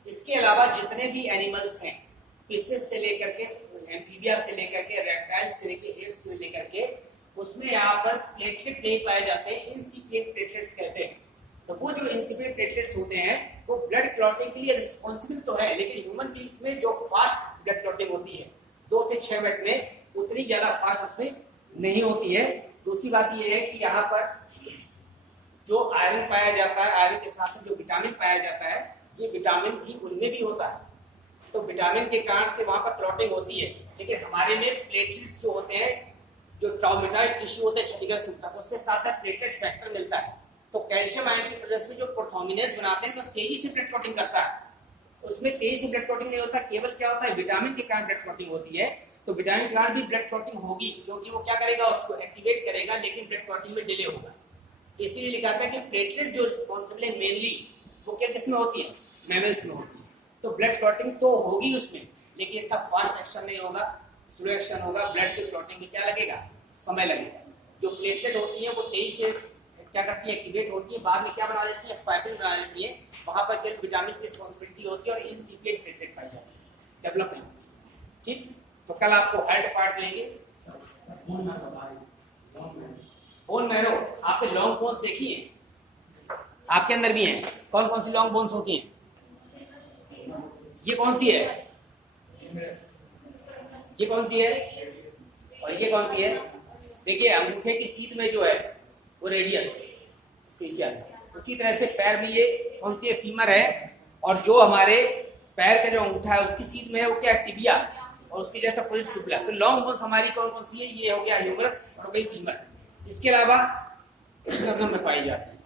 इसके अलावा जितने भी एनिमल्स हैं, फिशेस से लेकर के एम्फीबिया से लेकर के रेप्टाइल्स से लेकर एप्स से लेकर के, उसमें यहाँ पर प्लेटलेट नहीं पाए जाते, इनसिपिएंट प्लेटलेट्स कहते हैं। तो वो जो इनसिपिएंट प्लेटलेट्स होते हैं वो ब्लड क्लॉटिंग के लिए रिस्पॉन्सिबल तो है, लेकिन ह्यूमन बींग्स में जो फास्ट ब्लड क्लॉटिंग होती है 2 से 6 मिनट में, उतनी ज्यादा फास्ट उसमें नहीं होती है। दूसरी बात ये है कि यहाँ पर जो आयरन पाया जाता है, आयरन के साथ जो विटामिन पाया जाता है, ये विटामिन भी उनमें भी होता है। तो विटामिन के कारण से वहां पर क्लॉटिंग होती है। लेकिन हमारे में प्लेटलेट्स जो होते हैं, जो ट्रॉमेटाइज्ड टिश्यू होते हैं क्षतिग्रस्त होता है, उससे साथ साथ प्लेटलेट फैक्टर मिलता है। तो कैल्शियम आयन की प्रेजेंस में जो प्रोथोमिनेज बनाते हैं तो तेजी से ब्लड क्लॉटिंग करता है। उसमें तेजी से ब्लड क्लॉटिंग नहीं होता, केवल क्या होता है विटामिन के कारण ब्लड क्लॉटिंग होती है। तो विटामिन के कारण भी ब्लड क्लॉटिंग होगी, क्योंकि वो क्या करेगा, उसको एक्टिवेट करेगा, लेकिन ब्लड क्लॉटिंग में डिले होगा। इसीलिए लिखा था कि प्लेटलेट जो रिस्पॉन्सिबल है मेनली वो क्या किसमें होती है? मैमल्स में होती है। तो ब्लड क्लॉटिंग तो होगी उसमें, लेकिन इतना फास्ट एक्शन नहीं होगा, स्लो एक्शन होगा। ब्लड की क्लॉटिंग में क्या लगेगा, समय लगेगा। जो प्लेटलेट होती है वो तेजी से क्या करती है, एक्टिवेट होती है, बाद में क्या बना देती है, फाइब्रिन बना देती है। वहां पर केवल विटामिन की रिस्पॉन्सिबिलिटी होती है और इनसिपिएंट प्लेटलेट पाई जाती है, डेवलप नहीं होती। ठीक, तो कल आपको हेड पार्ट लेंगे। बोन मैरो, आपने लॉन्ग बोन्स देखी है, आपके अंदर भी हैं। कौन कौन सी लॉन्ग बोन्स होती हैं? ये कौन सी है, ये कौन सी है, और ये कौन सी है? देखिए अंगूठे की सीध में जो है वो रेडियस उसके नीचे आता है। उसी तरह से पैर में ये कौन सी है, फीमर है, और जो हमारे पैर का जो अंगूठा है उसकी सीध में है वो क्या है, टिबिया, और उसकी जैसा पोजिट फिबुला। तो लॉन्ग बोन्स हमारी कौन कौन सी है, ये हो गया ह्यूमरस और हो गई फीमर। इसके अलावा स्टर्नम में पाई जाती है,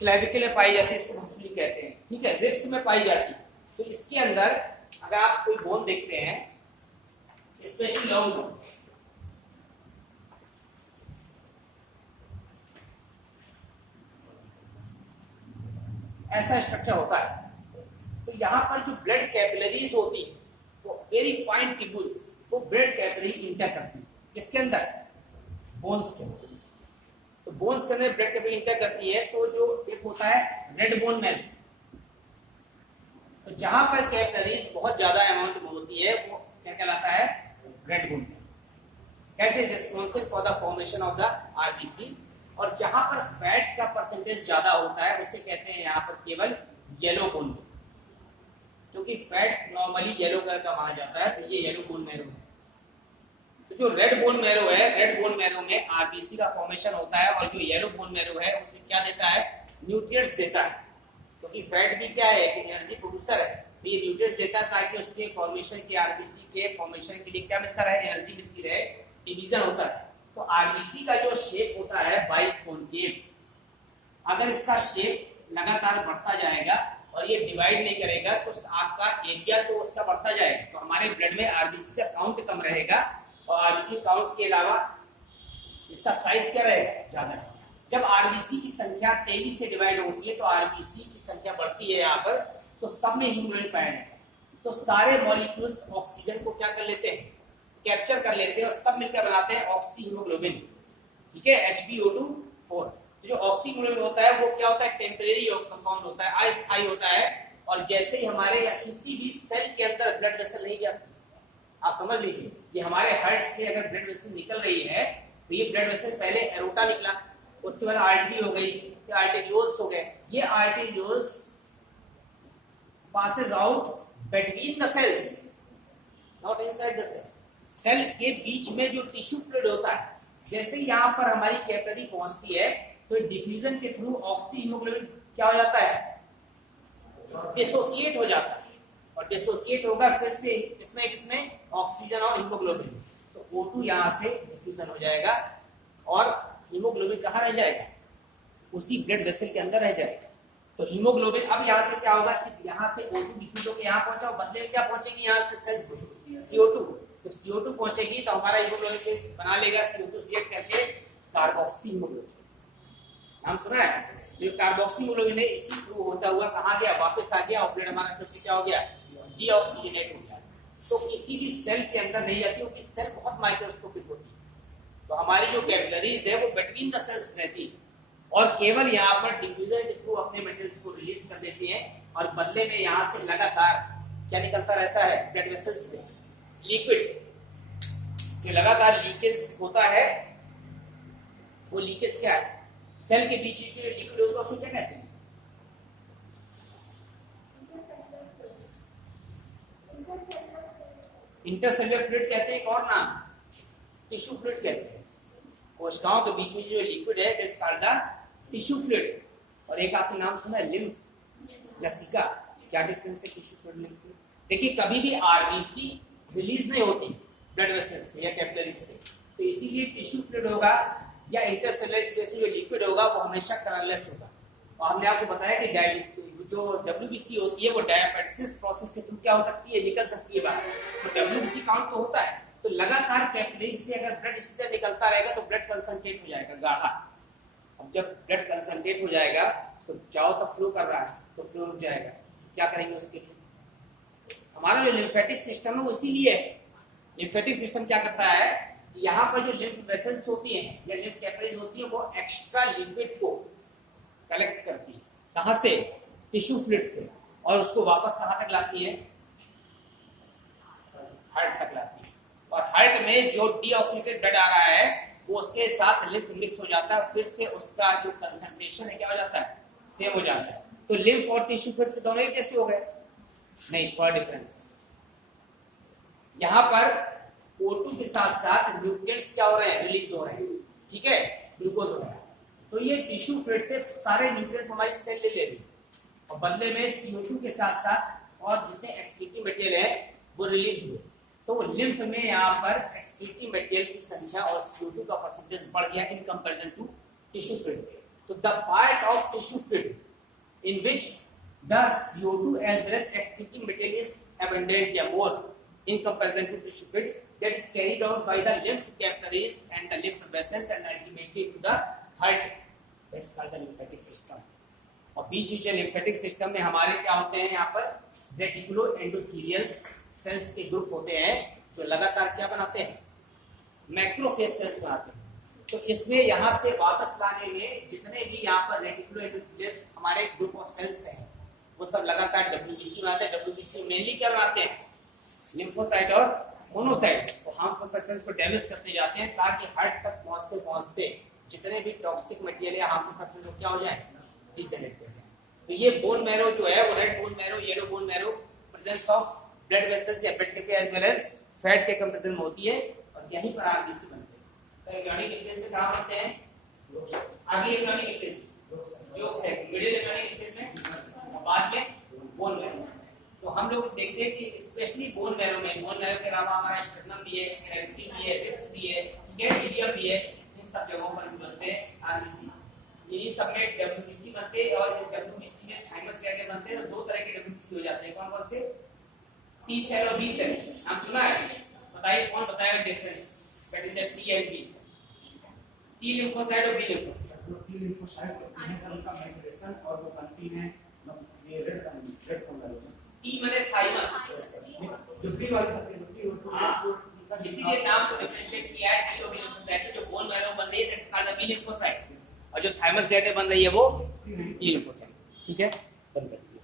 क्लेविकल में पाई जाती है, इसको भंसुली कहते हैं। ठीक है, रिब्स में पाई जाती है। तो इसके अंदर अगर आप कोई बोन देखते हैं, स्पेशली लॉन्ग बोन, ऐसा स्ट्रक्चर होता है। तो यहाँ पर जो ब्लड कैपिलरीज होती है वो वेरी फाइन टिब्यूल्स, वो ब्लड कैपिलरी इंटर करती है। किसके अंदर, बोन्स के अंदर। तो बोन्स के अंदर ब्लड कैपिलरी इंटर करती है। तो जो एक होता है रेड बोन मैरो, तो जहां पर कैपिलरीज बहुत ज्यादा अमाउंट में होती है वो क्या कहलाता है, red bone marrow. That is responsible for the formation of the RBC. और जहां पर फैट का परसेंटेज ज्यादा होता है उसे कहते हैं यहाँ पर केवल येलो बोन मैरो, क्योंकि फैट नॉर्मली येलो कलर का माना जाता है, तो ये येलो बोन मैरो है। तो जो रेड बोन मैरो है, रेड बोन मैरो में आरबीसी का फॉर्मेशन होता है, और जो येलो बोन मैरो है उसे क्या देता है, न्यूट्रिएंट्स देता है। क्योंकि फैट भी क्या है, एक एनर्जी प्रोड्यूसर है, तो ये न्यूट्रिएंट्स देता है ताकि उसके फॉर्मेशन के, आरबीसी के फॉर्मेशन के लिए क्या मिलता रहे, एनर्जी मिलती रहे, डिवीजन होता है। तो आरबीसी का जो शेप होता है बाइकॉन्केव, अगर इसका शेप लगातार बढ़ता जाएगा और ये डिवाइड नहीं करेगा तो आपका एरिया तो उसका बढ़ता जाएगा, तो हमारे ब्लड में आरबीसी का काउंट कम रहेगा, और आरबीसी काउंट के अलावा इसका साइज क्या रहेगा, ज्यादा रहेगा। जब आरबीसी की संख्या तेजी से डिवाइड होती है तो आरबीसी की संख्या बढ़ती है यहाँ पर, तो सब में हीमोग्लोबिन पाया जाता है। तो सारे मॉलिक्यूल्स ऑक्सीजन को क्या कर लेते हैं, कैप्चर कर लेते हैं, और सब मिलकर बनाते हैं ऑक्सी हीमोग्लोबिन। ठीक है, HbO2 4। जो ऑक्सी हीमोग्लोबिन होता है वो क्या होता है, टेम्परेरी कंपाउंड होता है, अस्थायी होता है। और जैसे ही हमारे किसी भी सेल के अंदर ब्लड वेसल नहीं जाती, आप समझ लीजिए ये हमारे हार्ट से अगर ब्लड वेसल निकल रही है तो ये ब्लड वेसल पहले एरोटा निकला, उसके बाद आर्टरी हो गई, फिर आर्टेरियोल्स हो गए। ये arterioles passes out between the cells, not inside the cell. Cell के बीच में जो टिश्यू फ्लूइड होता है, जैसे ही यहाँ पर हमारी कैपिलरी पहुंचती है तो डिफ्यूजन के थ्रू ऑक्सी हीमोग्लोबिन क्या हो जाता है, डिसोसिएट हो जाता है। और डिसोसिएट होगा फिर से इसमें ऑक्सीजन और हीमोग्लोबिन, तो O2 यहाँ से डिफ्यूजन हो जाएगा और हीमोग्लोबिन कहाँ रह जाएगा, उसी ब्लड वेसल के अंदर रह जाएगा। तो हीमोग्लोबिन अब यहाँ से क्या होगा, इस यहाँ से O2 डिफ्यूज होकर यहाँ पहुंचा, बदले में क्या पहुंचेगी यहाँ से सेल से CO2। जब CO2 पहुंचेगी तो हमारा हीमोग्लोबिन बना लेगा CO2 सिलेक्ट करके कार्बोक्सी हीमोग्लोबिन। नाम सुना है, ये कार्बोक्सी हीमोग्लोबिन है, इसी थ्रू होता हुआ कहाँ गया, वापस आ गया, और ब्लड हमारा फिर से क्या हो गया, डीऑक्सीजनेट हो गया। तो किसी भी सेल के अंदर नहीं जाती, क्योंकि सेल बहुत माइक्रोस्कोपिक होती है। तो हमारी जो कैपिलरीज है वो बिटवीन द सेल्स रहती है, और केवल यहाँ पर डिफ्यूजन के थ्रू अपने मटेरियल्स को रिलीज कर देती है, और बदले में यहाँ से लगातार क्या निकलता रहता है, ब्लड वेसल्स से लिक्विड के लगातार लीकेज होता है। वो लीकेज क्या है, सेल के बीच में जो लिक्विड होता है उसे क्या कहते हैं, इंटरसेल्युलर फ्लूइड कहते हैं, एक और नाम टिश्यू फ्लूइड कहते हैं। कोशिकाओं के बीच में जो लिक्विड है that's called the tissue fluid. और एक आपने नाम सुना है लिम्फ या सिका, क्या डिफरेंस है टिश्यू फ्लूइड लिम्फ? देखिए कभी भी आरबीसी रिलीज नहीं होती ब्लड वेसल्स से या कैपिलरीज से, तो इसीलिए टिश्यू फ्लूइड होगा या इंटरसेल्युलर स्पेस में जो लिक्विड होगा वो हमेशा कलरलेस होगा। और हमने आपको बताया कि जो WBC होती है वो डायपेटिस प्रोसेस के थ्रू क्या हो सकती है, निकल सकती है बाहर। तो WBC काउंट तो होता है, तो लगातार कैपिलरीज से अगर ब्लड इसी तरह निकलता रहेगा तो ब्लड कंसंट्रेट हो जाएगा गाढ़ा। अब जब ब्लड कंसंट्रेट हो जाएगा तो चारों तरफ फ्लो कर रहा है तो फ्लो रुक जाएगा, क्या करेंगे उसके लिए, हमारा जो लिम्फेटिक सिस्टम है वो इसीलिए है। लिम्फेटिक सिस्टम क्या करता है, यहाँ पर जो लिम्फ वेसल्स होती हैं या लिम्फ कैपिलरीज होती हैं वो एक्स्ट्रा लिपिड को कलेक्ट करती है। कहाँ से? टिश्यू फ्लूइड से, और उसको वापस कहाँ तक लाती है? हार्ट तक लाती है। और हार्ट में जो डीऑक्सीडेटेड ब्लड आ रहा है वो उसके साथ लिम्फ मिक्स हो जाता है, फिर से उसका जो कंसंट्रेशन है क्या हो जाता है? सेम हो जाता है। तो लिम्फ और टिश्यू फ्लूइड दोनों एक जैसे हो गए? नहीं, थोड़ा डिफरेंस है। यहाँ पर O2 के साथ साथ न्यूट्रिएंट्स क्या हो रहे हैं? रिलीज हो रहे हैं, ठीक है, ग्लूकोज हो रहा है। तो ये टिश्यू फ्लूइड से सारे न्यूट्रिएंट्स हमारी सेल ले लेगी और बदले में CO2 के साथ साथ और जितने एक्सक्रीटिंग मटेरियल है वो रिलीज हुए। तो वो लिम्फ में यहाँ पर एक्सक्रीटिंग मटेरियल की संख्या और CO2 का परसेंटेज बढ़ गया in comparison to tissue fluid. तो the part of tissue fluid in which the CO2 as well as excreting material is abundant या more in comparison to tissue fluid that is carried out by the lymph capillaries and the lymph vessels and ultimately to the heart. That's called the lymphatic system. और बीच बीच lymphatic system में हमारे क्या होते हैं? यहाँ पर reticuloendothelial sales के group होते हैं जो लगातार क्या बनाते हैं? मैक्रोफेज सेल्स बनाते हैं। तो इसमें यहाँ से वापस लाने में जितने भी यहाँ पर रेटिकुलोएंडोथेलियल हमारे ग्रुप ऑफ सेल्स हैं वो सब लगातार WBC बनाते हैं। WBC मेनली क्या बनाते हैं? लिम्फोसाइट और मोनोसाइट्स को हार्मफुल सब्सटेंस को डैमेज करते जाते हैं ताकि हार्ट तक पहुंचते पहुंचते जितने भी टॉक्सिक मटेरियल या हार्मफुल सब्सटेंस वो क्या हो जाए? डिसेलेट कर जाए। तो ये बोन मैरो जो है वो red bone marrow, yellow bone marrow presence of blood vessels या ब्लड के एज वेल एज फैट के कंपैरिजन में होती है और यहीं पर आरबीसी बनते हैं। तो एम्ब्रियोनिक स्टेज में कहां बनते हैं? अगली एम्ब्रियोनिक स्टेज योग से मिडिल एम्ब्रियोनिक स्टेज में, बाद में बोन मैरो। तो हम लोग देखते हैं कि स्पेशली बोन मैरो में, बोन मैरो के अलावा हमारा स्टेर्नम भी है, एरेक्टिन भी है, रिब्स भी है, ठीक है, इलियम भी है, इन सब जगहों पर भी बनते हैं आरबीसी। इन्हीं सब में डब्ल्यूबीसी बनते हैं और डब्ल्यूबीसी में थाइमस कैसे बनते हैं? तो दो तरह के डब्ल्यूबीसी हो जाते हैं। कौन कौन से? टी सेल और बी सेल। नाम सुना है? बताइए कौन बताएगा difference between the T and B cell? T lymphocyte और बी लिम्फोसाइट। टी लिम्फोसाइट होती है उनका माइग्रेशन और वो बनती हैं ये रेड कलर में। टी माने थाइमस, जो बी वाली होती है वो इसीलिए नाम को डिफरेंशिएट किया है टी और बी लिम्फोसाइट। जो बोन मैरो बन रही है दैट्स कॉल्ड बी लिम्फोसाइट और जो थाइमस ग्लैंड बन रही है वो टी लिम्फोसाइट, ठीक है। बंद कर दीजिए।